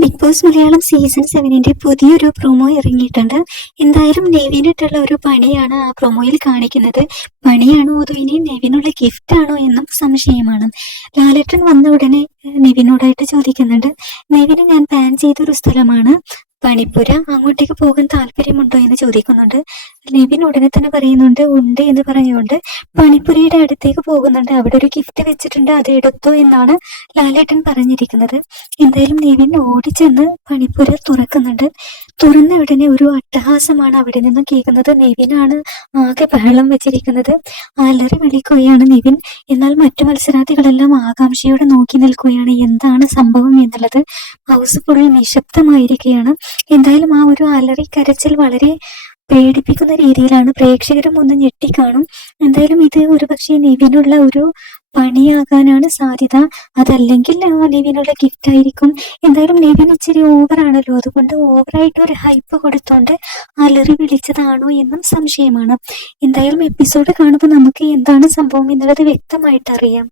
Big boss Malayalam season 7 പുതിയൊരു promo ഇറങ്ങിയിട്ടുണ്ട്. എന്തായാലും നെവിനിട്ടുള്ള ഒരു പണിയാണ് ആ പ്രൊമോയിൽ കാണിക്കുന്നത്. പണിയാണോ അതോ ഇനി നെവിനുള്ള ഗിഫ്റ്റ് ആണോ എന്നും സംശയമാണ്. ലാലേട്ടൻ വന്ന ഉടനെ നെവിനോടായിട്ട് ചോദിക്കുന്നുണ്ട്. നെവിന് ഞാൻ പ്ലാൻ ചെയ്തൊരു സ്ഥലമാണ് പണിപ്പുര, അങ്ങോട്ടേക്ക് പോകാൻ താല്പര്യമുണ്ടോ എന്ന് ചോദിക്കുന്നുണ്ട്. നെവിൻ ഉടനെ തന്നെ പറയുന്നുണ്ട് ഉണ്ട് എന്ന് പറഞ്ഞുകൊണ്ട് പണിപ്പുരയുടെ അടുത്തേക്ക് പോകുന്നുണ്ട്. അവിടെ ഒരു ഗിഫ്റ്റ് വെച്ചിട്ടുണ്ട്, അത് എടുത്തോ എന്നാണ് ലാലേട്ടൻ പറഞ്ഞിരിക്കുന്നത്. എന്തായാലും നെവിൻ ഓടിച്ചെന്ന് പണിപ്പുര തുറക്കുന്നുണ്ട്. തുറന്ന ഉടനെ ഒരു അട്ടഹാസമാണ് അവിടെ നിന്നും കേൾക്കുന്നത്. നെവിനാണ് ആകെ ബഹളം വെച്ചിരിക്കുന്നത്. അലറി വിളിക്കുകയാണ് നെവിൻ. എന്നാൽ മറ്റു മത്സരാർത്ഥികളെല്ലാം ആകാംക്ഷയോടെ നോക്കി നിൽക്കുകയാണ് എന്താണ് സംഭവം എന്നുള്ളത്. ഹൗസ് ഫുൾ നിശബ്ദമായിരിക്കുകയാണ്. എന്തായാലും ആ ഒരു അലറി കരച്ചിൽ വളരെ പേടിപ്പിക്കുന്ന രീതിയിലാണ്. പ്രേക്ഷകരും ഒന്ന് ഞെട്ടിക്കാണും. എന്തായാലും ഇത് ഒരു പക്ഷേ നെവിനുള്ള ഒരു പണിയാകാനാണ് സാധ്യത, അതല്ലെങ്കിൽ നെവിനുള്ള ഗിഫ്റ്റ് ആയിരിക്കും. എന്തായാലും നെവിൻ ഇച്ചിരി ഓവറാണല്ലോ, അതുകൊണ്ട് ഓവറായിട്ട് ഒരു ഹൈപ്പ് കൊടുത്തോണ്ട് അലറി വിളിച്ചതാണോ എന്നും സംശയമാണ്. എന്തായാലും എപ്പിസോഡ് കാണുമ്പോൾ നമുക്ക് എന്താണ് സംഭവം എന്നുള്ളത് വ്യക്തമായിട്ട് അറിയാം.